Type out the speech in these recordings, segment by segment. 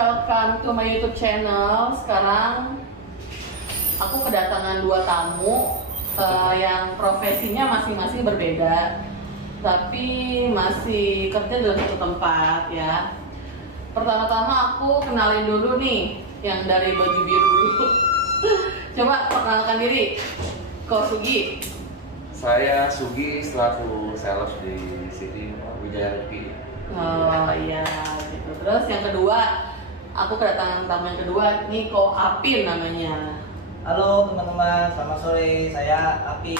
welcome to my YouTube channel. Sekarang aku kedatangan dua tamu yang profesinya masing-masing berbeda, tapi masih kerja dalam satu tempat ya. Pertama-tama aku kenalin dulu nih yang dari baju biru dulu. Coba perkenalkan diri, Ko Sugi. Saya Sugi, selaku sales di sini Wijaya Repi. Oh iya, gitu. Terus yang kedua, aku kedatangan tamu yang kedua, nih Ko Apin namanya. Halo teman-teman, selamat sore. Saya Api.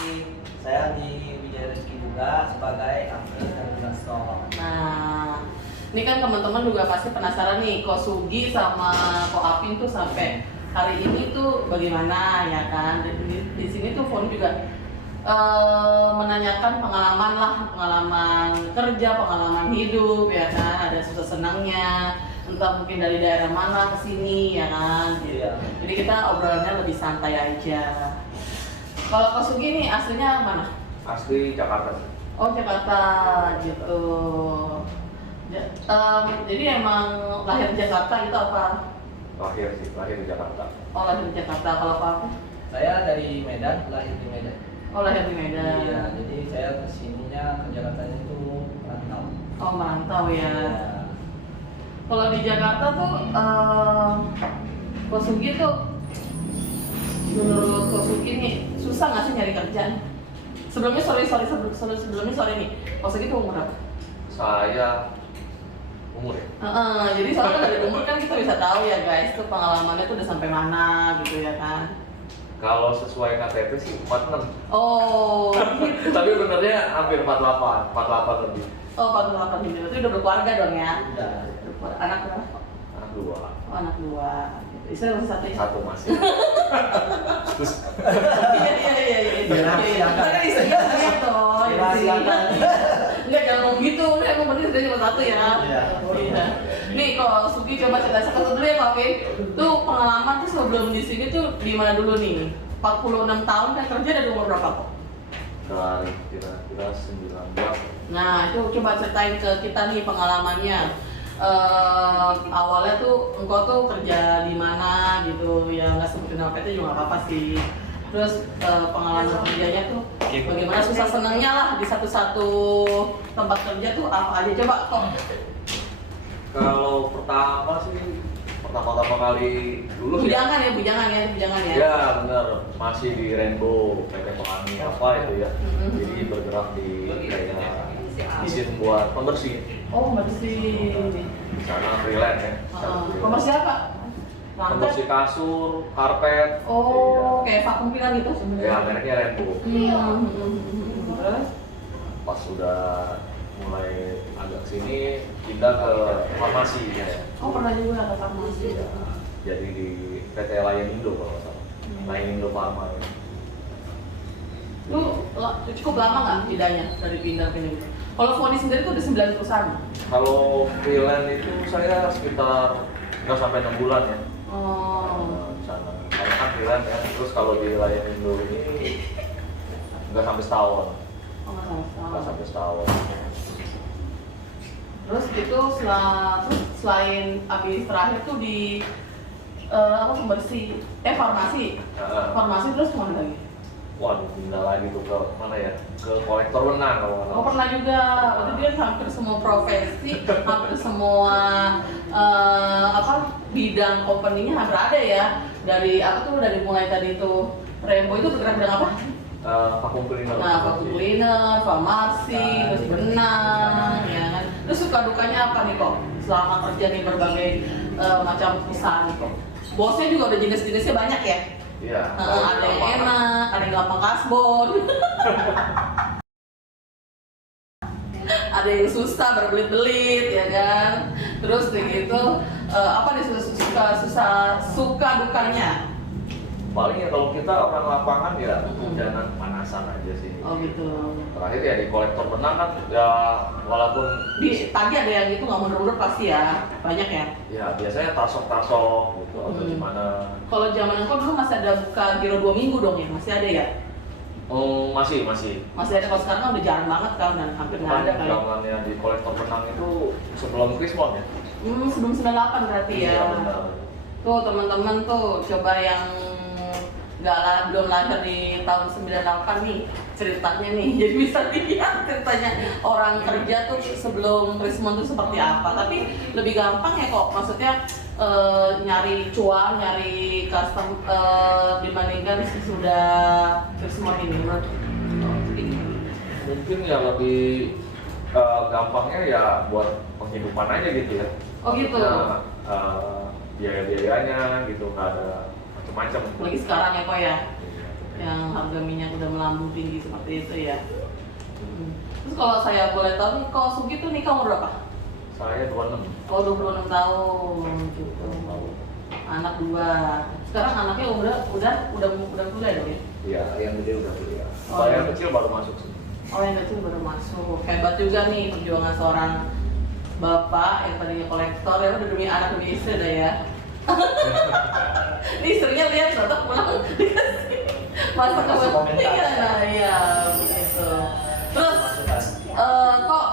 Saya di Wijaya Repi juga sebagai admin dan store. Nah, ini kan teman-teman juga pasti penasaran nih, Ko Sugi sama Ko Apin tuh sampai hari ini tuh bagaimana ya kan? Di sini tuh Fon juga menanyakan pengalaman kerja, pengalaman hidup ya kan, ada susah senangnya, entah mungkin dari daerah mana ke sini ya kan gitu. Iya. Jadi kita obrolannya lebih santai aja. Kalau Ko Sugi nih aslinya mana? Asli Jakarta. Oh Jakarta gitu. Jadi emang lahir di Jakarta gitu apa? Lahir di Jakarta. Oh lahir di Jakarta. Kalau apa? Saya dari Medan, lahir di Medan. Oh lahir di Medan. Iya, jadi saya kesininya ke Jakarta itu merantau. Oh merantau ya. Iya. Kalau di Jakarta tuh, Ko Sugi tuh, menurut Ko Sugi nih susah nggak sih nyari kerjaan? Sebelumnya sebelumnya sore nih, Ko Sugi tuh umur berapa? Saya umur ya. Jadi soalnya kan dari umur kan kita bisa tahu ya guys, tuh pengalamannya tuh udah sampai mana gitu ya kan? Kalau sesuai KTP sih 46. Oh, gitu. Tapi benernya hampir 48 lebih. Oh 48 gitu, berarti udah berkeluarga dong ya? Udah. Anak berapa? Anak 2. Oh anak 2. Istri masih satu ya? Satu masih. Terus Iya. Dirahasiakan. Kan istrinya banyak toh. Dirahasiakan. Enggak jangan ngomong gitu, udah emang bener istrinya cuma satu ya. Iya. Nih kalau Sugi coba cerita satu dulu ya Kak Vin. Tuh pengalaman tuh sebelum di sini tuh di mana dulu nih? 46 tahun kan kerja dari umur berapa kok? dari kira-kira 19. Nah itu coba ceritain ke kita nih pengalamannya. Awalnya tuh engkau tuh kerja di mana gitu ya, nggak sebutin nama PT juga nggak apa-apa sih. Terus pengalaman kerjanya tuh bagaimana, susah senangnya lah di satu-satu tempat kerja tuh apa aja, coba kok. Kalau pertama kali dulu Bujangan ya. Ya benar, masih di Rainbow PT Pelangi apa itu ya. Jadi bergerak di kayak mesin buat pembersih. Oh bersih. Di sana freelance ya. Pembersih apa? Pembersih kasur, karpet. Oh kayak vakum cleaner gitu sebenarnya. Ya mereknya Rainbow. Terus? Pas sudah mulai agak sini pindah ke farmasi ya. Oh pernah juga ke farmasi. Ya, jadi di PT Lion Indo kalau nggak salah. Lion Indo Pharma ya. Lu cukup lama nggak pindahnya dari pindah-pindah? Kalau Foni sendiri tuh udah 9 perusahaan. Kalau freelance itu saya sekitar nggak sampai 6 bulan ya. Oh. Di sana. Karena kan freelance ya. Terus kalau di Lion Indo ini nggak sampai setahun. Oh Nggak sampai setahun. Terus itu selain habis terakhir tuh di pembersih farmasi. Farmasi terus kemana lagi? Waduh, pindah lagi tuh ke mana ya? Ke kolektor benang kalau nggak Oh salah. pernah juga. Berarti dia hampir semua profesi, hampir semua bidang company-nya hampir ada ya. Dari dari mulai tadi tuh Rainbow itu bergerak bidang apa? Vacuum cleaner. Nah, vacuum cleaner, farmasi, terus benang, ya kan. Terus suka dukanya apa nih kok? Selama kerja nih berbagai macam perusahaan nih kok. Bosnya juga udah jenis-jenisnya banyak ya. Iya. Ada yang enak, ada yang gampang kasbon. Ada yang susah berbelit-belit ya kan. Terus kayak gitu apa nih suka dukanya? Paling ya kalau kita orang lapangan ya hujanan panasan aja sih. Oh gitu. Terakhir ya di kolektor benang kan ya walaupun Tadi ada yang gitu nggak mundur-mundur pasti ya, banyak ya. ya biasanya tasok gitu atau gimana. Kalau zaman engkau dulu masih ada buka giro 2 minggu dong ya, masih ada ya? Oh, masih. Masih ada, kalau sekarang kan udah jarang banget kan, dan hampir nggak ada kali. Zamannya di kolektor benang itu sebelum Krismon ya? Sebelum 98 berarti ya. Iya benar. Tuh teman-teman tuh coba yang belum lahir di tahun 98 nih ceritanya nih, jadi bisa lihat ceritanya orang kerja tuh sebelum Krismon tuh seperti apa. Tapi lebih gampang ya kok, maksudnya nyari cuan, nyari custom dibandingkan sudah Krismon ini menurut. Mungkin ya lebih gampangnya ya buat penghidupan aja gitu ya. Oh gitu. Maksudnya, biaya-biayanya gitu, nggak ada macam-macam. Lagi sekarang ya kok ya, Iya. yang harga minyak udah melambung tinggi seperti itu ya. Terus kalau saya boleh tahu nih, kok Sugi tuh nikah umur berapa? Saya 26. Oh 26 tahun gitu. Anak 2. Sekarang anaknya udah kuliah dong ya? Iya, yang gede udah kuliah. Oh, Kalau iya. yang kecil baru masuk sih. Oh yang kecil baru masuk. Hebat juga nih perjuangan seorang bapak yang tadinya kolektor ya udah demi anak demi istri dah ya. Ini istrinya lihat tetap pulang dikasih masak Kasih komentar. iya, nah iya begitu. Terus kok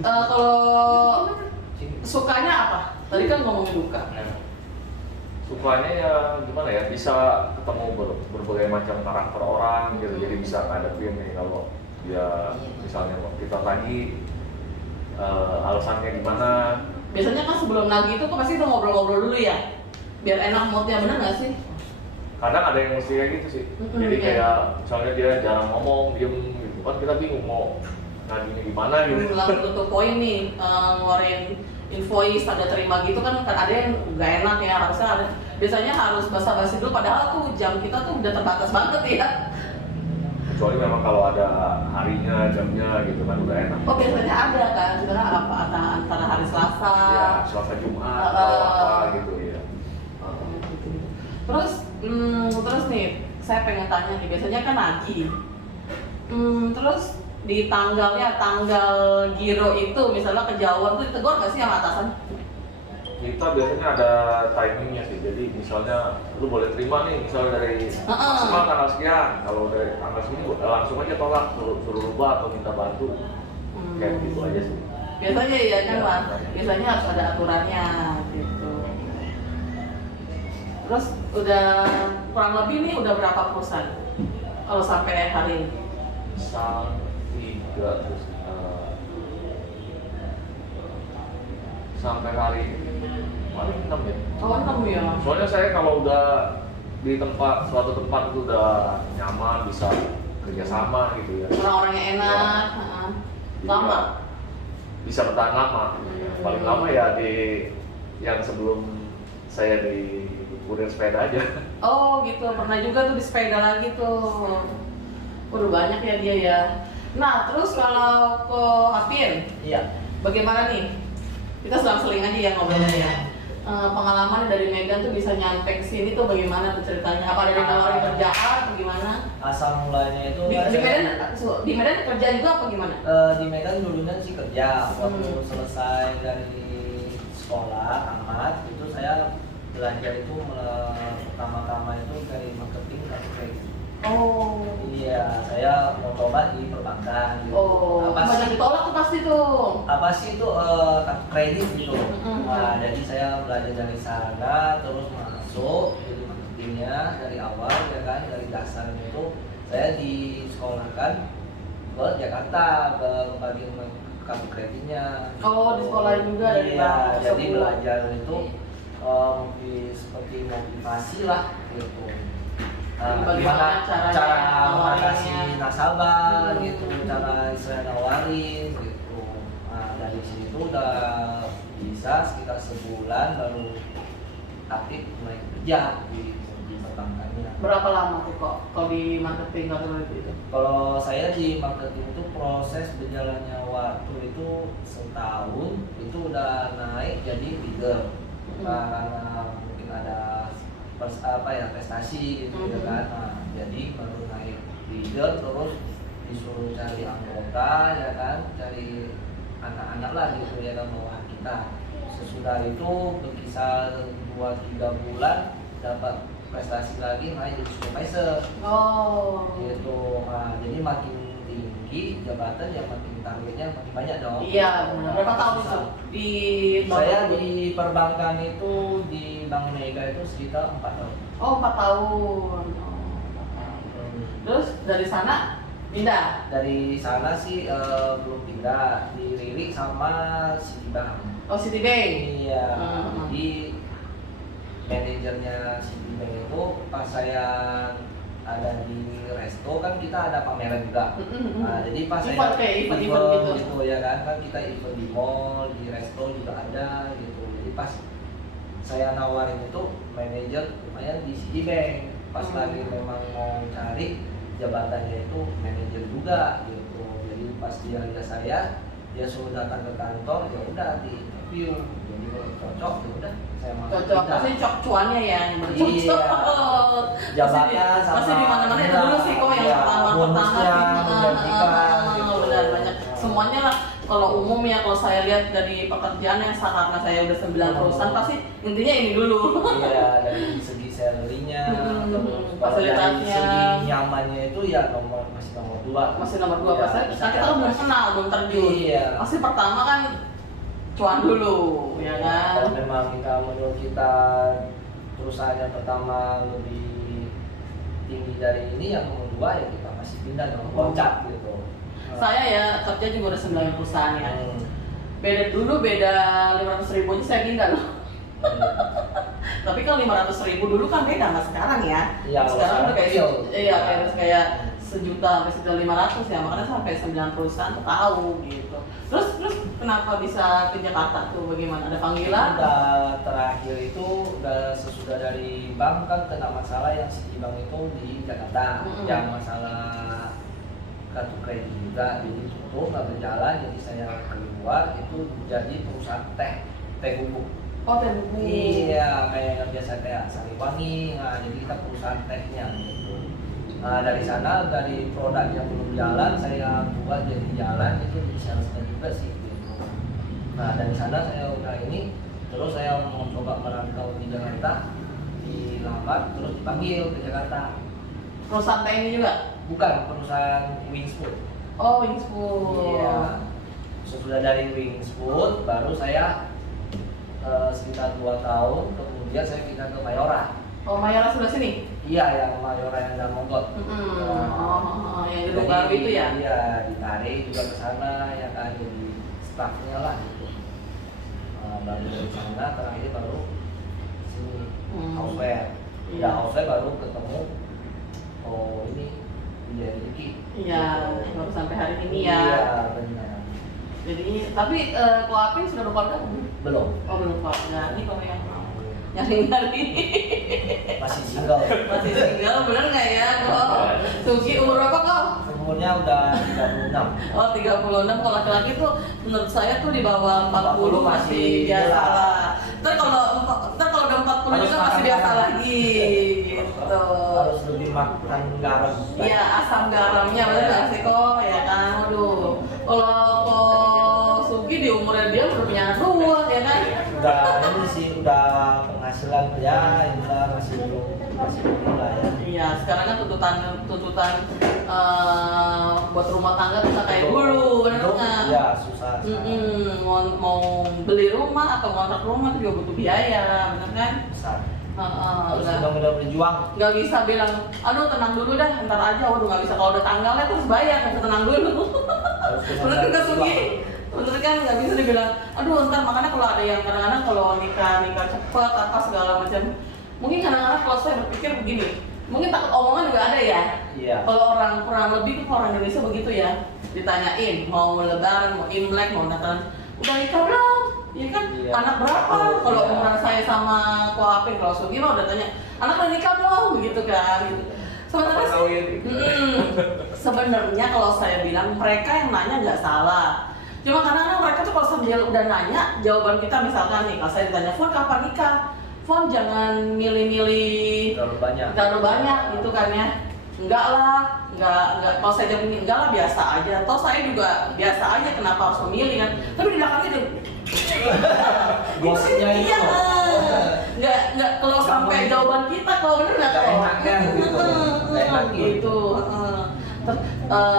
kalau sukanya apa? Tadi kan ngomongin duka. Sukanya ya gimana ya, bisa ketemu berbagai macam karakter orang gitu, jadi bisa ngadepin nih kalau dia misalnya kita tagih alasannya gimana. Biasanya kan sebelum nagih itu kok pasti udah ngobrol-ngobrol dulu ya, biar enak moodnya, bener nggak sih? Kadang ada yang mesti kayak gitu sih, jadi iya. kayak misalnya dia jarang ngomong, diem gitu kan, kita bingung mau nagihnya gimana gitu. Langsung tutup poin nih, ngeluarin invoice tanda terima gitu kan ada yang nggak enak ya, harusnya ada, biasanya harus basa-basi dulu, padahal tuh jam kita tuh udah terbatas banget ya. Kecuali memang kalau ada harinya, jamnya gitu kan udah enak. Oh biasanya ada kan, sebenarnya apa antara hari Selasa. Ya, Selasa Jumat atau apa gitu ya. Gitu. Terus nih, saya pengen tanya nih, biasanya kan nagih. Terus di tanggal giro itu misalnya kejauhan tuh ditegur nggak sih sama atasan? Kita biasanya ada timingnya sih, jadi misalnya lu boleh terima nih misalnya dari maksimal tanggal sekian, kalau dari tanggal segini langsung aja tolak, suruh rubah atau minta bantu, kayak gitu aja sih. Biasanya ya kan Ya, Mas, biasanya harus ada aturannya gitu. Terus udah kurang lebih nih udah berapa perusahaan kalau sampai hari ini? Misal 3 terus sampai hari ini paling 6 ya. Oh 6 ya? Soalnya saya kalau udah di suatu tempat itu udah nyaman, bisa kerjasama gitu ya. Orang-orangnya enak, lama? Bisa bertahan lama. Paling lama ya di yang sebelum saya di kurir sepeda aja. Oh gitu, pernah juga tuh di sepeda lagi tuh. Udah banyak ya dia ya. Nah terus kalau ke Hapin, Iya. bagaimana nih? Kita selang-seling aja ya ngobrolnya ya. Pengalaman dari Medan tuh bisa nyampe ke sini tuh bagaimana tuh ceritanya? Apa dari nawarin kerjaan atau gimana? Asal mulanya itu Di Medan kerja juga apa gimana? di Medan dulunya sih kerja. Waktu selesai dari sekolah tamat itu saya belajar itu pertama-tama itu dari marketing dan trading. Oh. Iya, saya mau coba di perbankan gitu. Oh, banyak ditolak tuh pasti tuh. Apa sih itu kartu kredit gitu. Nah, jadi saya belajar dari sana terus masuk jadi marketingnya dari awal ya kan, dari dasar itu saya disekolahkan ke Jakarta ke bagian kartu kreditnya. Oh, di sekolah juga dari Iya, bawah jadi tersebut. belajar itu seperti motivasi lah gitu. Bagaimana cara nawarinnya. mengatasi nasabah gitu, cara saya nawarin gitu. Nah, dari situ udah bisa sekitar sebulan baru aktif mulai kerja di perbankannya. Berapa lama tuh kok kalau di marketing kalau itu? Kalau saya di marketing itu proses berjalannya waktu itu setahun itu udah naik jadi leader. Karena mungkin ada prestasi gitu ya kan. Nah, jadi baru naik leader terus disuruh cari anggota ya kan, cari anak-anak lah gitu ya kan bawahan kita. Sesudah itu berkisar 2-3 bulan dapat prestasi lagi naik jadi supervisor. Oh. Gitu. Nah, jadi makin tinggi jabatan ya makin targetnya makin banyak dong. Iya, benar. Berapa tahun itu Susah. di Saya di perbankan itu di Bank Mega itu sekitar 4 tahun. Oh, 4 tahun. Oh, 4 tahun. Terus dari sana pindah. Dari sana sih belum pindah, dilirik sama Citibank. Oh, Citibank. Iya. Hmm. Jadi manajernya Citibank itu pas saya ada di resto kan kita ada pameran juga. Nah, jadi pas Event saya kayak event gitu. ya kan kita event di mall, di resto juga ada gitu. Jadi pas saya nawarin itu manajer lumayan di Citibank. Pas lagi memang mau cari jabatannya itu manajer juga gitu. Jadi pas dia lihat saya, dia suruh datang ke kantor, ya udah di interview. Jadi kalau cocok ya udah saya masuk. Cocok, pasti cocok cuannya ya yang bercocok. Iya. Jabatan sama masih di mana-mana itu dulu sih kok yang iya, pertama bonusnya, sih. menggantikan gitu. Benar banyak. Semuanya lah kalau umum ya kalau saya lihat dari pekerjaan yang karena saya udah 9 perusahaan pasti intinya ini dulu. Iya, dari segi salary-nya, terus kalau dari fasilitasnya. segi nyamannya itu ya masih nomor 2. Masih nomor 2 Iya, pas saya bisa kita kan belum kenal, belum terjun. Iya. Pasti pertama kan cuan dulu, ya kan? Kalau memang kita menurut kita perusahaan yang pertama lebih tinggi dari ini, yang nomor 2 ya kita masih pindah dong, loncat gitu. Saya ya kerja juga udah 9 perusahaan ya. Beda 500.000 aja saya pindah loh. Tapi kalau 500.000 dulu kan beda sama sekarang ya. Iya, Sekarang udah kayak iya. kayak 1 juta sampai 1.500 ya, makanya sampai 9 perusahaan tuh tahu gitu. Terus kenapa bisa ke Jakarta tuh, bagaimana? Ada panggilan? Udah terakhir itu udah sesudah dari bank kan kena masalah yang Citibank itu di Jakarta, yang masalah kartu kredit juga, jadi tutup nggak berjalan, jadi saya keluar itu jadi perusahaan teh bubuk. Oh, teh bubuk. Iya, kayak yang biasa kayak Sariwangi. Nah, jadi kita perusahaan tehnya gitu. Nah, dari sana dari produk yang belum jalan saya buat jadi jalan, itu di salesnya juga sih gitu. Nah, dari sana saya udah ini, terus saya mau coba merantau di Jakarta, dilamar, terus dipanggil ke Jakarta. Perusahaan teh ini juga? Bukan, perusahaan Wings Food. Oh, Wings Food. Iya. Sesudah dari Wings Food, baru saya sekitar 2 tahun, kemudian saya pindah ke Mayora. Oh, Mayora sudah sini? Iya, yang Mayora yang ada Mogot. Yang gedung baru itu ya? Iya, ditarik juga ke sana, ya kan, jadi staffnya lah gitu. Baru dari sana, terakhir baru sini, Houseware. Iya. Houseware baru ketemu, oh ini dia rezeki. Iya, baru sampai hari ini ya. Iya, benar. Jadi, tapi Koaping sudah berkeluarga belum? Belum. Oh, belum keluarga. Ini kalau yang mau nyari-nyari Masih single. masih single, bener nggak ya? Oh, Sugi umur berapa kau? Umurnya udah 36. Oh, 36. Kalau laki-laki tuh menurut saya tuh di bawah 40 masih biasa lah. Ntar kalau udah 40 juga masih biasa lagi gitu. Harus lebih makan garam. Iya, asam garamnya bener nggak sih kok? Ya kan, waduh. Kalau Sugi di umurnya dia udah punya anak 2, ya kan? Udah ini sih, udah penghasilan ya, udah masih belum lah ya. Iya, sekarang kan tuntutan buat rumah tangga bisa kayak dulu, bener nggak? Iya, susah. Mau beli rumah atau ngontrak rumah itu juga butuh biaya, bener kan? Besar. Harus Nggak- benar-benar berjuang. nggak bisa bilang, aduh tenang dulu dah, ntar aja, waduh nggak bisa, kalau udah tanggalnya terus bayar, nggak bisa tenang dulu. Harus Bener benar-benar juga Sugi, berjuang. bener kan nggak bisa dibilang, aduh ntar makanya kalau ada yang kadang-kadang kalau nikah cepet apa segala macam, mungkin kadang-kadang kalau saya berpikir begini, mungkin takut omongan juga ada ya. Iya. Kalau orang kurang lebih tuh orang Indonesia begitu ya, ditanyain mau Lebaran, mau Imlek, mau Natal, udah nikah belum? Iya kan, Iya. anak berapa? Kalau Iya. umuran saya sama Koaping, kalau Sugi mah udah tanya, anak udah nikah belum? Begitu kan. Gitu. Sebenarnya Kapan sih, kawin? sebenarnya kalau saya bilang mereka yang nanya nggak salah. Cuma kadang-kadang mereka tuh kalau sambil udah nanya, jawaban kita misalkan nih, kalau saya ditanya, Fon kapan nikah? Fon jangan milih-milih terlalu banyak gitu kan ya. Enggak lah, enggak. Kalau saya jawab enggak lah, biasa aja. Toh saya juga biasa aja, kenapa harus memilih kan? Tapi di belakangnya dia Gosipnya itu. iya, nggak kalau sampai jawaban kita kalau bener nggak kok. Enaknya gitu. Nggak enak Gitu.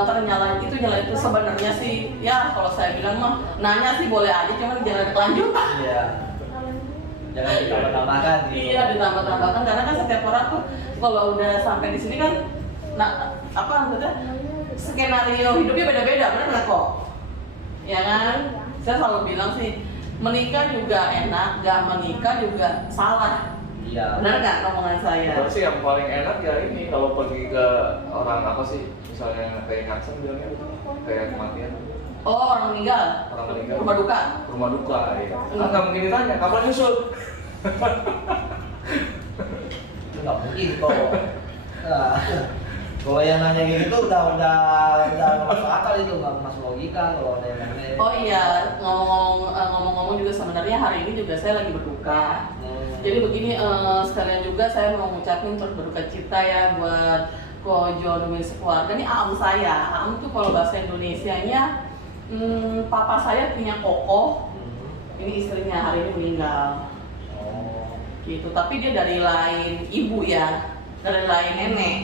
Ternyala itu sebenarnya sih ya kalau saya bilang mah nanya sih boleh aja cuman jangan ada kelanjutan. Iya. Jangan ditambah-tambahkan gitu. Iya ditambah-tambahkan karena kan setiap orang tuh kalau udah sampai di sini kan maksudnya skenario hidupnya beda-beda benar nggak kok? Ya kan? Saya selalu bilang sih menikah juga enak, nggak menikah juga salah. Iya. Benar nggak omongan saya? Terus sih yang paling enak ya ini kalau pergi ke orang apa sih, misalnya kayak Ngansen bilangnya gitu, kayak kematian. Oh orang meninggal. Orang meninggal. Rumah duka. Rumah duka ya. Nggak mungkin ditanya kapan nyusul. Itu nggak mungkin kok. Nah, kalau yang nanya gitu udah nggak masuk akal, itu nggak masuk logika kalau ada yang nanya. Oh iya ngomong-ngomong juga sebenarnya hari ini juga saya lagi berduka. Jadi begini sekalian juga saya mau ngucapin turut berduka cita ya buat Ko John Will sekeluarga. Ini am saya. Am tuh kalau bahasa Indonesianya papa saya punya koko. Ini istrinya hari ini meninggal. Oh. Gitu. Tapi dia dari lain ibu ya, dari lain nenek.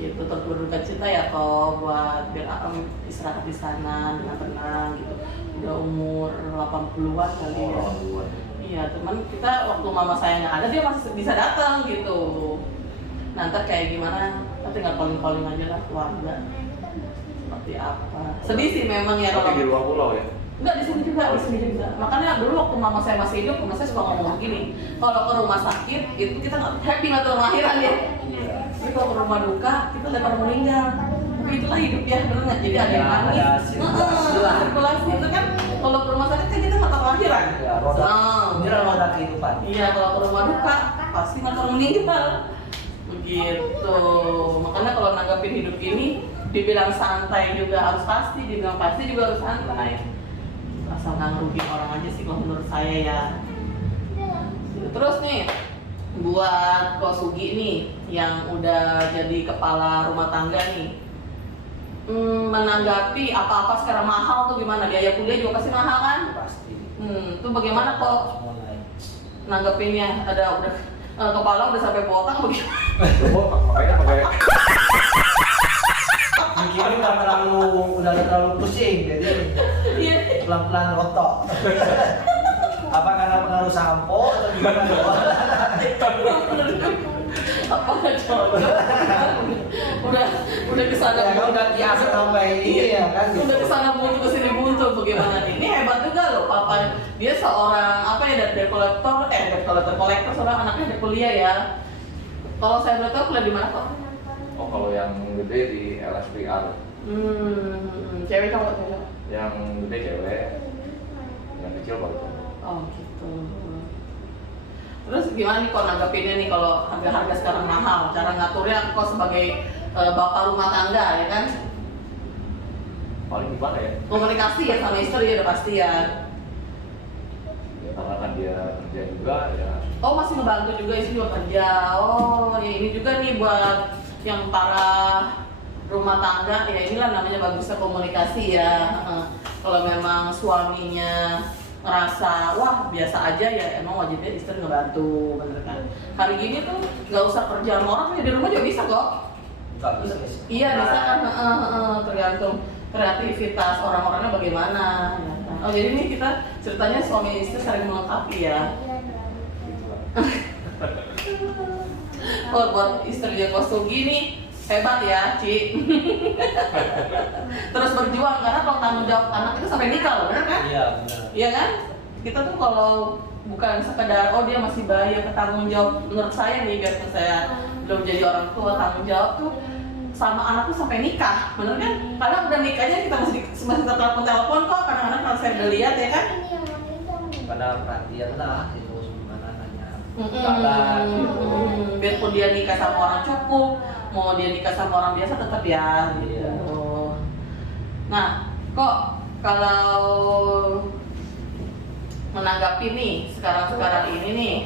Gitu turut berduka cita ya kok buat biar Am istirahat di sana dengan tenang gitu. Udah umur 80-an kali ya. Iya, teman kita waktu mama saya nggak ada dia masih bisa datang gitu. Nah, ntar kayak gimana? Kita tinggal calling aja lah keluarga. Seperti apa? Sedih sih memang ya Tapi di kalau. luar pulau ya. Enggak di sini juga. Makanya dulu waktu mama saya masih hidup, mama saya suka ngomong gini. Kalau ke rumah sakit itu kita nggak happy nggak tahu lahiran ya. Iya. Tapi kalau ke rumah duka kita lihat orang meninggal. Tapi itulah hidup ya, bener nggak? Jadi ada yang nangis. Ada Sirkulasi itu kan kalau ke rumah sakit kan kita nggak tahu lahiran. Ya, ini roda kehidupan. Iya, kalau ke rumah duka pasti nggak orang meninggal. Begitu. Makanya kalau nanggapin hidup ini, dibilang santai juga harus pasti, dibilang pasti juga harus santai. Asal nggak ngerugiin orang aja sih kalau menurut saya ya. Terus nih, buat Ko Sugi nih yang udah jadi kepala rumah tangga nih, menanggapi apa-apa sekarang mahal tuh gimana? Biaya kuliah juga pasti mahal kan? Pasti. Itu bagaimana kok Semua naik. nanggepinnya? Ada udah kepala udah sampai botak begitu. Makanya pakai Mikirnya udah terlalu pusing, jadi Iya. pelan-pelan rotok. Apa karena pengaruh sampo atau gimana? Apa nggak cocok? udah kesana Ya kan udah biasa sampai ini ya kan. Udah kesana buntu kesini buntu bagaimana nih? Ini hebat juga loh papa. Dia seorang apa ya debt kolektor seorang anaknya ada kuliah ya. Kalau saya boleh tahu kuliah di mana kok? oh kalau yang gede di LSPR. Cewek cowok cewek. Yang gede cewek, yang kecil baru cowok. Oh gitu. Terus gimana nih kok nanggapinnya nih kalau harga-harga sekarang mahal? Cara ngaturnya kok sebagai bapak rumah tangga ya kan? Paling gimana ya? Komunikasi ya sama istri ya udah pasti ya. Ya karena kan dia kerja juga ya. Oh masih ngebantu juga istri juga kerja. Oh ya ini juga nih buat yang para rumah tangga ya inilah namanya bagusnya komunikasi ya. Kalau memang suaminya ngerasa wah biasa aja ya emang wajibnya istri ngebantu bener kan. Hari gini tuh nggak usah kerja sama orang di rumah juga bisa kok. Buka bisnis. Iya bisa kan tergantung kreativitas orang-orangnya bagaimana ya kan? Oh jadi ini kita ceritanya suami istri saling melengkapi ya. Oh buat istrinya Ko Sugi nih hebat ya Ci. Terus berjuang karena kalau tanggung jawab anak itu sampai nikah loh bener kan? Iya benar. Iya kan? Kita tuh kalau bukan sekedar oh dia masih bayi apa tanggung jawab menurut saya nih biarpun saya belum jadi orang tua tanggung jawab tuh sama anak tuh sampai nikah bener kan? Karena udah nikahnya kita masih telepon kok kadang-kadang kalau saya udah lihat ya kan? Pada perhatian lah itu gimana nanya kabar gitu. Biarpun dia nikah sama orang cukup mau dia nikah sama orang biasa tetap ya gitu. Iya. Nah kok kalau menanggapi nih sekarang ini nih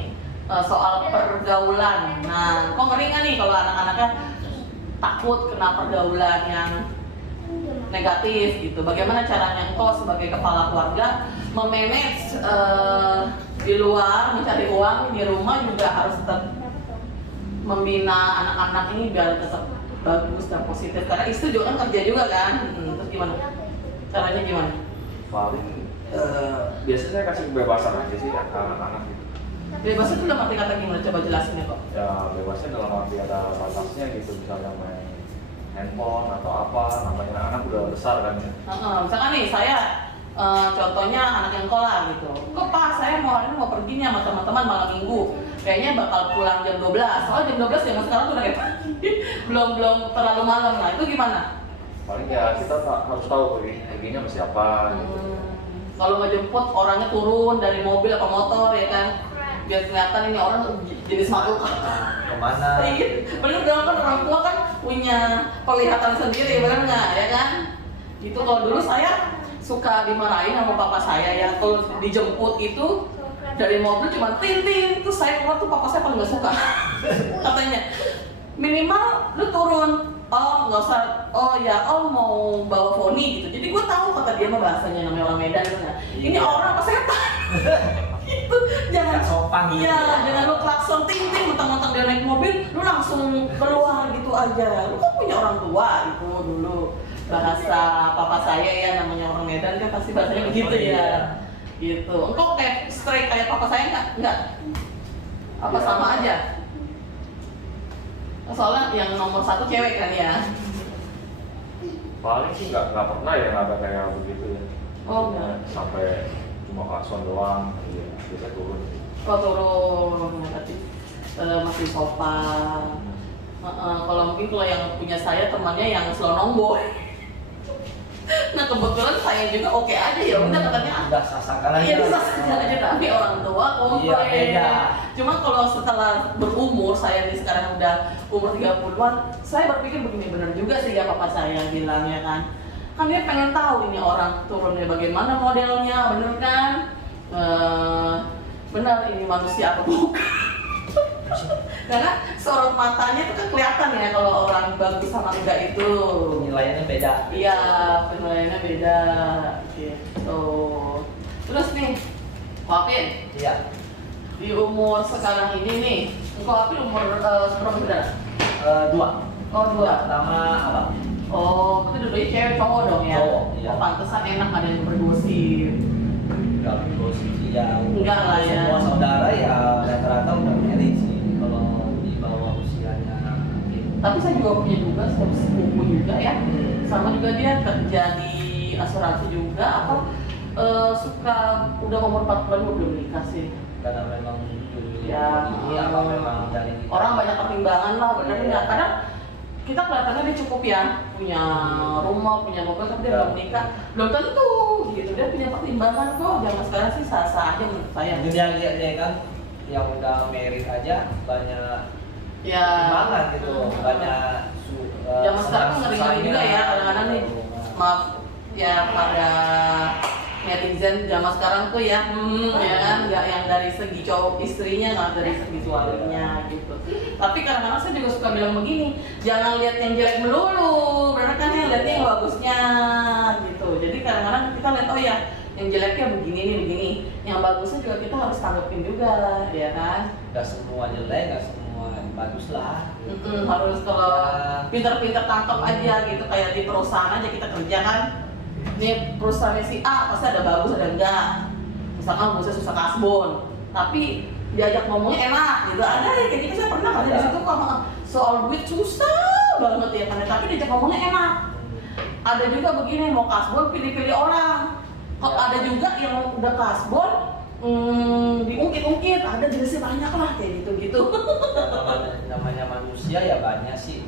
soal pergaulan. Nah, kok ngeri nggak nih kalau anak-anaknya takut kena pergaulan yang negatif gitu? Bagaimana caranya engkau sebagai kepala keluarga memanage di luar mencari uang, di rumah juga harus tetap membina anak-anak ini biar tetap bagus dan positif. Karena istri juga kan kerja juga kan. Terus gimana? Caranya gimana? Paling biasanya saya kasih kebebasan aja sih ke anak-anak gitu. Bebas itu dalam arti kata gimana? Coba jelasin ya kok. Ya bebasnya dalam arti ada batasnya gitu, misalnya main handphone atau apa, namanya anak udah besar kan ya. Misalkan nih saya contohnya anak yang sekolah gitu. Kok Pak, saya hari ini mau pergi nih sama teman-teman malam minggu. Kayaknya bakal pulang jam 12. Soalnya jam 12 zaman sekarang tuh udah kayak belum terlalu malam lah. Itu gimana? Paling ya kita harus tahu perginya sama siapa gitu. Kalau nggak jemput orangnya turun dari mobil atau motor ya kan, biar kelihatan ini orang jenis makhluk kemana. Bener dong, kan orang tua kan punya penglihatan sendiri, bener nggak ya kan? Itu kalau dulu saya suka dimarahin sama papa saya ya, kalau dijemput itu dari mobil cuma tin, terus saya keluar tuh papa saya paling nggak suka. Katanya minimal lu turun, oh nggak usah, oh ya oh mau bawa foni gitu. Jadi gue tahu kata dia mah bahasanya namanya orang Medan gitu. Ini orang apa setan? Gitu, jangan sopan gitu. Ya, jangan lu klakson ting mentang-mentang dia naik mobil, lu langsung keluar gitu aja. Lu kan punya orang tua itu dulu. Bahasa papa saya ya, namanya orang Medan kan pasti bahasanya begitu ya. Gitu. Engkau kayak straight kayak papa saya enggak? Apa Ya. sama aja? Soalnya yang nomor 1 cewek kan ya. Paling sih nggak pernah ya nggak ada kayak begitu ya. Oh enggak. Sampai cuma klakson doang, iya kita turun. Oh turun, berarti masih sopan. Kalau mungkin kalau yang punya saya temannya yang selonong boy. Nah kebetulan saya juga oke aja ya udah katanya. Udah sasakan aja. Iya sasakan aja tapi orang tua oke. Iya, beda. Cuma kalau setelah berumur, saya nih sekarang udah umur 30-an, saya berpikir begini, benar juga sih ya papa saya bilang ya kan. Kan dia pengen tahu ini orang turunnya bagaimana modelnya, bener kan? Benar ini manusia apa bukan? Karena sorot matanya itu kan kelihatan ya kalau orang bagus sama enggak itu. Penilaiannya beda. Iya, penilaiannya beda. Gitu. Terus nih, Wapin, Iya. di umur sekarang ini nih, engkau Wapin umur berapa saudara? 2. Oh 2. Pertama apa? Oh, berarti dua-duanya cewek cowok dong ya? Cowok, iya. Oh, pantesan enak ada yang bergosip. Enggak bergosip ya. Enggak lah ya. Semua saudara ya rata-rata udah married sih kalau di bawah usianya. Tapi saya juga punya sepupu juga ya. Sama juga dia kerja di asuransi juga. Apa suka udah umur 40 belum nikah sih? Karena memang dulu Ya, ini apa memang dari orang banyak pertimbangan lah, bener nggak? Kadang kita kelihatannya dia cukup ya, punya rumah, punya mobil, tapi dia Ya. belum nikah, belum tentu gitu. Dia punya pertimbangan kok. Zaman sekarang sih sah-sah aja menurut saya. dia kan yang udah married aja banyak Ya. pertimbangan gitu, banyak Zaman sekarang kan ngeri-ngeri juga ya, kadang-kadang nih, maaf ya pada netizen zaman sekarang tuh ya, ya kan, nggak yang dari segi cowok istrinya, nggak dari segi suaminya gitu. Tapi kadang-kadang saya juga suka bilang begini, jangan lihat yang jelek melulu, karena kan yang lihatnya yang bagusnya gitu. Jadi kadang-kadang kita lihat oh ya, yang jeleknya begini nih begini, yang bagusnya juga kita harus tanggepin juga, ya kan? Gak semua jelek, gak semua bagus lah. Harus kalau Ya. pinter-pinter tangkap aja gitu, kayak di perusahaan aja kita kerja kan. Ini perusahaan si A pasti ada bagus ada enggak. Misalkan bosnya susah kasbon, tapi diajak ngomongnya enak gitu. Ada ya kayak gitu, saya pernah kan di situ kok soal duit susah banget ya kan, tapi diajak ngomongnya enak. Ada juga begini mau kasbon pilih-pilih orang. Kok ada juga yang udah kasbon diungkit-ungkit, ada jenisnya banyak lah kayak gitu-gitu. namanya manusia ya banyak sih.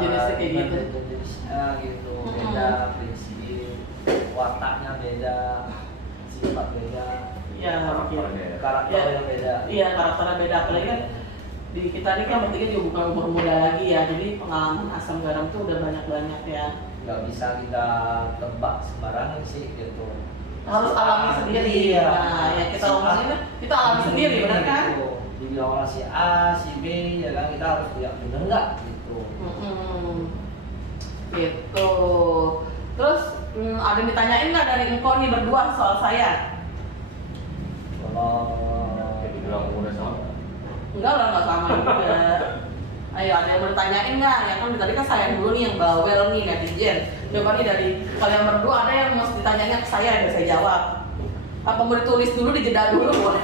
Jenisnya kayak gitu. Jenisnya gitu, beda prinsip, wataknya beda, sifat beda, Ya, gitu. karakternya beda. Iya, karakternya beda. Apalagi kan di kita ini kan bertiga juga bukan umur muda lagi ya, jadi pengalaman asam garam tuh udah banyak-banyak ya. Nggak bisa kita tebak sembarangan sih gitu. Harus alami sendiri. Iya. Nah, yang kita omongin kan kita alami sendiri, benar kan? Gitu. Dibilang orang si A, si B, ya kan kita harus lihat bener nggak gitu. Gitu. Terus ada yang ditanyain nggak dari engkau nih berdua soal saya? Kalau Enggak lah, nggak sama juga. Ayo, ada yang bertanyain nggak? Ya kan tadi kan saya dulu nih yang bawel nih netizen. Coba nih dari kalian berdua ada yang mau ditanyanya ke saya, biar saya jawab. Apa mau ditulis dulu, dijeda dulu boleh?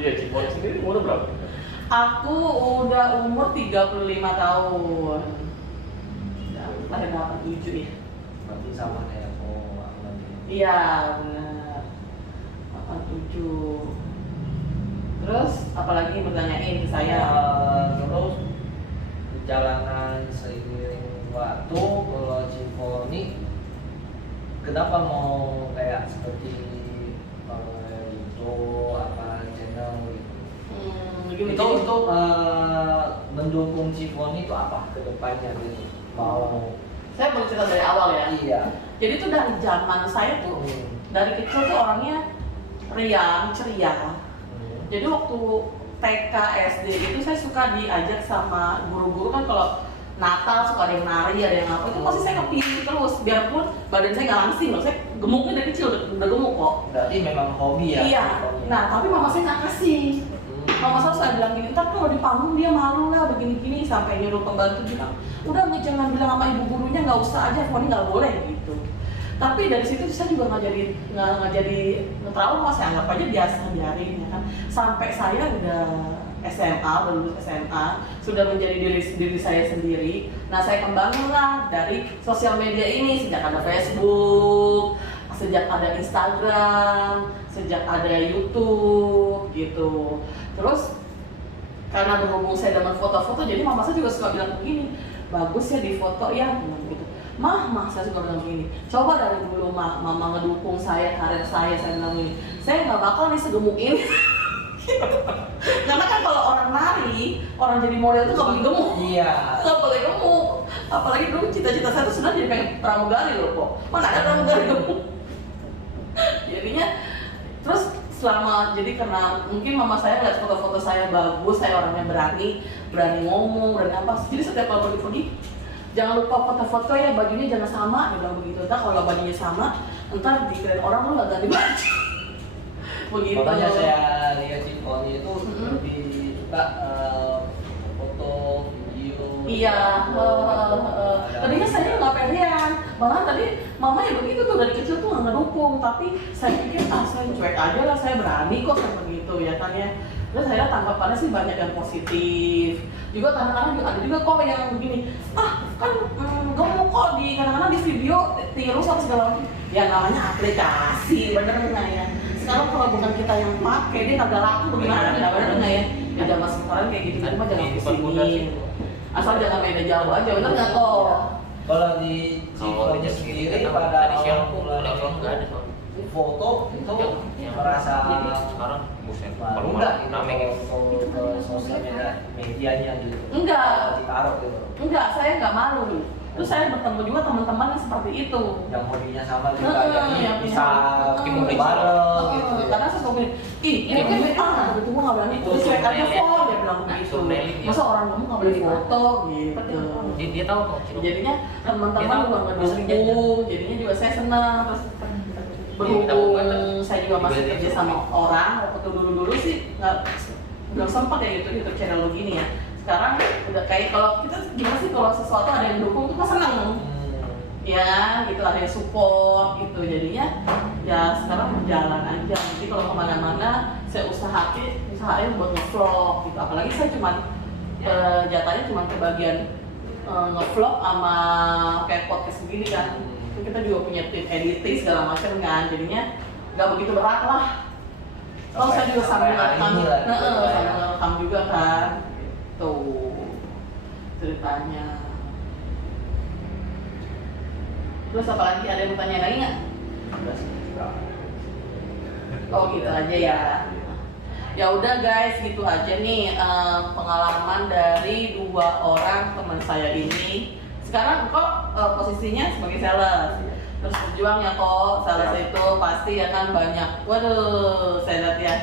Iya, Cipon sendiri umur berapa? Aku udah umur 35 tahun. Ya, lahir 87 ya. Berarti sama kayak aku nanti. Iya, benar. 87. Terus apalagi bertanyain ke saya? Terus perjalanan seiring waktu kalau Ciponi kenapa mau kayak seperti itu apa channel gitu? Gini, Itu untuk mendukung Ciponi itu apa kedepannya gitu? Mau saya mau cerita dari awal ya. iya. Jadi tuh dari zaman saya tuh dari kecil tuh orangnya riang, ceria. Jadi waktu TK, SD itu saya suka diajak sama guru-guru kan kalau Natal suka ada yang nari, ada yang apa, itu pasti saya kepilih terus biarpun badan saya nggak langsing loh, saya gemuknya dari kecil udah gemuk kok. Berarti memang hobi ya? Iya, Ciponnya. nah tapi mama saya nggak kasih. Mama saya bilang gini, ntar kalau di panggung dia malu lah begini-gini, sampai nyuruh pembantu bilang, udah jangan bilang sama ibu gurunya, nggak usah aja, Foni nggak boleh gitu. Tapi dari situ saya juga nggak jadi trauma, saya anggap aja biasa, biarin ya kan. Sampai saya udah SMA, udah lulus SMA, sudah menjadi diri saya sendiri. Nah saya kembangin lah dari sosial media ini, sejak ada Facebook, sejak ada Instagram, sejak ada YouTube gitu. Terus karena berhubung saya dengan foto-foto, jadi mama saya juga suka bilang begini, bagus ya di foto ya, bilang gitu. Mah, saya suka bilang begini, coba dari dulu mama ngedukung saya, karir saya bilang begini, saya nggak bakal nih segemuk ini. Karena kan kalau orang nari, orang jadi model itu nggak boleh gemuk. Iya. Nggak boleh gemuk. Apalagi dulu cita-cita saya tuh sebenarnya jadi pengen pramugari loh kok. Mana ada pramugari gemuk. Jadinya, terus jadi karena mungkin mama saya lihat foto-foto saya bagus, saya orangnya berani ngomong, berani apa. Jadi setiap kali pergi, jangan lupa foto-foto ya, bajunya jangan sama, dia bilang begitu. Ntar kalau bajunya sama, ntar dikirain orang lu nggak ganti baju. Begitu. Makanya saya lihat Ciponi itu lebih suka foto, video. Iya, tadinya saya nggak pedean, malah tadi mama ya begitu tuh dari kecil tuh nggak ngedukung, tapi saya pikir saya cuek aja lah, saya berani kok kayak begitu ya kan ya. Terus saya tanggapannya sih banyak yang positif, juga kadang-kadang ada juga kok yang begini, kan gemuk kok kadang-kadang di video tirus apa segala macam, ya namanya aplikasi, bener nggak ya? Sekarang kalau bukan kita yang pakai, dia kagak laku bagaimana, bener nggak ya? Ya zaman sekarang kayak gitu, cuma jangan pusingin. Asal jangan beda jauh aja, bener nggak kok? Kalau di Ciponi sendiri pada mulai foto itu merasa Sekarang buset, kalau enggak gitu ke sosial medianya gitu. Enggak. Ditaruh gitu. Enggak, saya nggak malu. Terus saya bertemu juga teman-teman yang seperti itu. Yang hobinya sama juga, jadi yang bisa punya- bikin bareng gitu. Karena saya suka bilang, ini kan begitu gua nggak berani. Terus cuek aja kok, dia bilang begitu. Masa orang kamu nggak boleh foto gitu. Dia tahu kok. Jadinya teman-teman juga ngedukung, jadinya juga saya senang. Terus berhubung saya juga masih kerja sama orang, waktu dulu sih belum sempat ya YouTube channel begini ya. Sekarang udah kayak kalau kita gimana sih kalau sesuatu ada yang dukung tuh kan seneng. Ya gitu, ada yang support gitu, jadinya ya sekarang berjalan aja. Jadi kalau kemana-mana saya usahain buat nge-vlog gitu. Apalagi saya jatahnya cuma ke bagian nge-vlog sama kayak podcast begini kan. Kita juga punya tim editing segala macam kan, jadinya nggak begitu berat lah. Oh saya juga sambil rekam juga kan, tuh ceritanya. Terus apa lagi, ada yang mau tanya lagi nggak? Oh gitu aja ya. Ya udah guys, gitu aja nih pengalaman dari 2 orang teman saya ini. Sekarang kok posisinya sebagai sales, terus berjuang ya kok. Sales itu pasti ya kan banyak, waduh saya lihat ya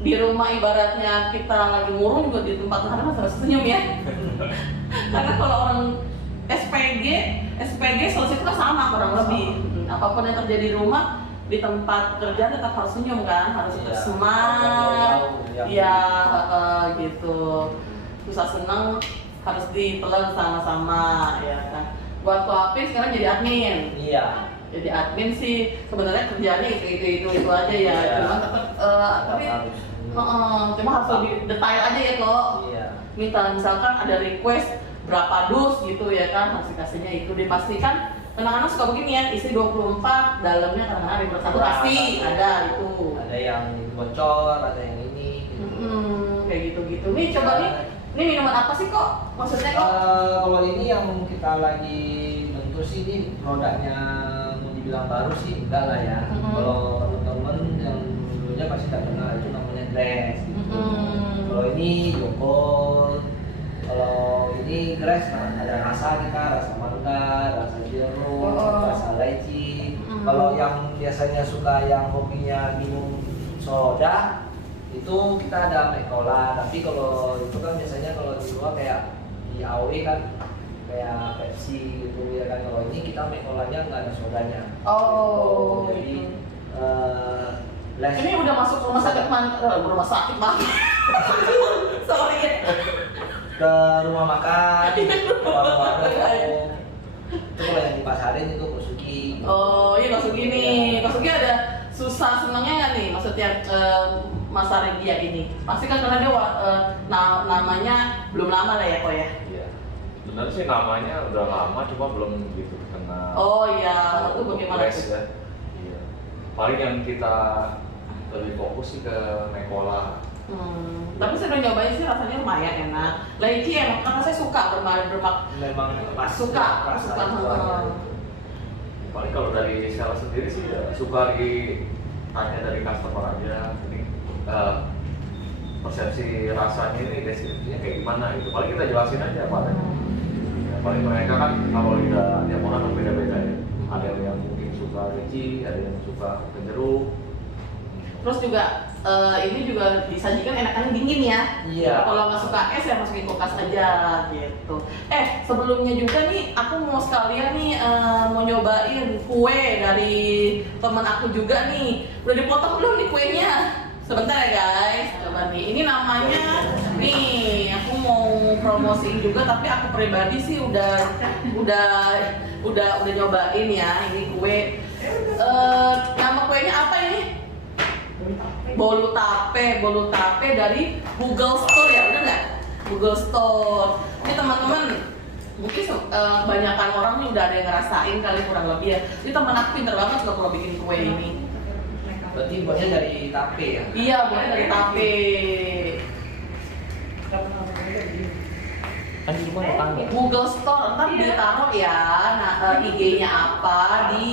di rumah ibaratnya kita lagi murung juga di tempat lain masih harus senyum ya. Karena kalau orang SPG sales itu kan sama kurang lebih. Apapun yang terjadi di rumah di tempat kerja tetap harus senyum kan, harus tetap Iya. semangat, Iya. iya gitu. Susah seneng harus ditelan sama-sama ya kan. Buat Apin sekarang jadi admin. Iya. Jadi admin sih sebenarnya kerjanya itu aja ya, Iya. cuma tetap tapi harus. cuma harus lebih detail aja ya kok. Iya. Minta misalkan ada request berapa dus gitu ya kan, harus dikasihnya itu dipastikan. Anak-anak suka begini ya, isi 24, dalamnya kadang-kadang ada yang satu pasti ada itu. Ada yang bocor, ada yang ini. Gitu. Kayak gitu-gitu. Nih coba nih, ini minuman apa sih kok? Maksudnya kok? Kalau ini yang kita lagi bentuk sih, ini produknya mau dibilang baru sih enggak lah ya. Kalau teman-teman yang dulunya pasti tak kenal, itu namanya Grass. Gitu. Kalau ini yogurt, kalau ini Grass ada rasa kita, rasa mangga, rasa jeruk, rasa leci. Kalau yang biasanya suka yang hobinya minum soda, itu kita ada Mekola. Tapi kalau itu kan biasanya kalau di luar kayak di AOE kan kayak Pepsi gitu ya kan. Kalau ini kita Mekolanya nggak ada sodanya. Oh, Jadi gitu. Ini udah masuk rumah sakit rumah sakit banget. Sorry ya. Ke rumah makan, ke warung-warung. Itu kalau yang dipasarin itu Kosugi. Oh iya Kosugi nih. Kosugi ada susah senangnya nggak nih? Maksudnya masa Regia ini. Pasti kan karena dia namanya belum lama lah ya kok ya. Iya. Benar sih namanya udah lama, cuma belum gitu kenal. Oh iya, itu bagaimana Grass tuh? ya. Iya. Paling yang kita lebih fokus sih ke Mekola. Tapi saya udah nyobain sih rasanya lumayan enak. Leci emang karena saya suka bermak. Memang pas Suka. Paling kalau dari sales sendiri sih ya, suka ditanya dari customer aja. Ini persepsi rasanya ini deskripsinya kayak gimana gitu. Paling kita jelasin aja Pak. Ya, paling mereka kan kalau lidah tiap orang kan beda-beda ya. Ada yang mungkin suka leci, ada yang suka jeruk. Terus juga ini juga disajikan enakan dingin ya. Iya. Kalau nggak suka es ya masukin kulkas aja gitu. Sebelumnya juga nih aku mau sekalian nih mau nyobain kue dari temen aku juga nih. Udah dipotong belum nih kuenya? Sebentar ya guys. Coba nih. Ini namanya nih aku mau promosiin juga tapi aku pribadi sih udah nyobain ya ini kue. Nama kuenya apa ini? Bolu tape dari Google Store ya, bener nggak? Google Store. Ini teman-teman, mungkin kebanyakan orang nih udah ada yang ngerasain kali kurang lebih ya. Ini teman aku pinter banget loh kalau bikin kue ini. Berarti buatnya dari tape ya? Iya, buatnya dari tape. Kan di rumah tetangga. Google Store, ntar ditaruh ya, IG-nya apa di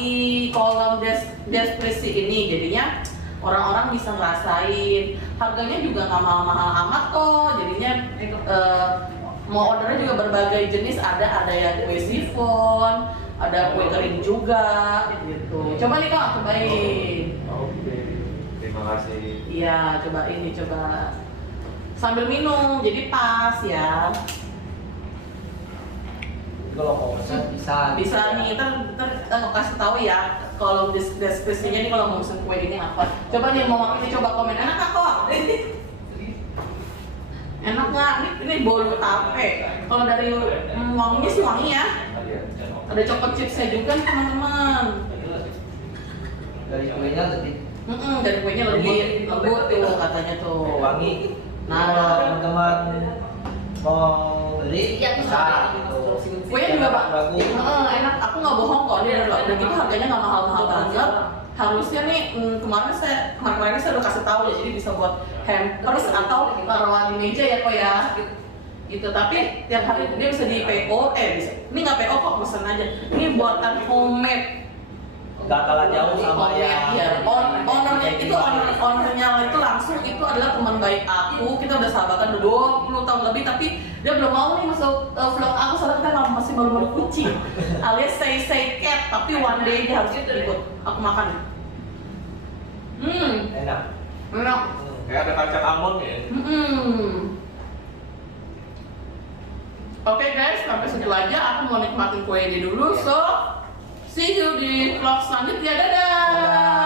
kolom deskripsi ini. Jadinya orang-orang bisa ngerasain, harganya juga nggak mahal-mahal amat kok. Jadinya mau ordernya juga berbagai jenis, ada yang kue sifon, ada kue kering juga gitu. Coba nih kak, cobain. Oke. Terima kasih. Iya, cobain nih, coba sambil minum, jadi pas ya. Kalau mau pesan Bisa nih, ntar aku kasih tahu ya kalau deskripsinya nih kalau mau pesen kue ini apa. Coba nih mau ini coba komen, enak nggak kok? Enak nggak? Ini bolu tape. Kalau dari wanginya sih wangi ya. Ada coklat chipsnya juga nih teman-teman. dari kuenya lebih Dari kuenya lebih lembut tuh katanya tuh. wangi. Nah, Kalau teman-teman mau beli Iya, bisa gitu. kuenya juga pak, Bagus. enak. Aku nggak bohong kok, dia udah gitu harganya nggak mahal-mahal banget. Harusnya nih kemarin saya udah kasih tahu ya, jadi bisa buat hampers atau taruhan di meja ya kok ya. Gitu. Tapi tiap hari dia bisa di PO, bisa. Ini nggak PO kok, pesen aja. Ini buatan homemade. Gak kalah jauh sama yang ya. Ownernya itu langsung itu adalah teman baik aku. Kita udah sahabatan udah 20 tahun lebih, tapi dia belum mau nih masuk vlog aku soalnya kita masih baru-baru kucing. Alias say cat, tapi one day dia harus ikut aku makan. enak. Enak. Kayak ada kacang almond ya. Oke guys, sampai segitu aja. Aku mau nikmatin kue ini dulu. So, see you di vlog selanjutnya. Dadah.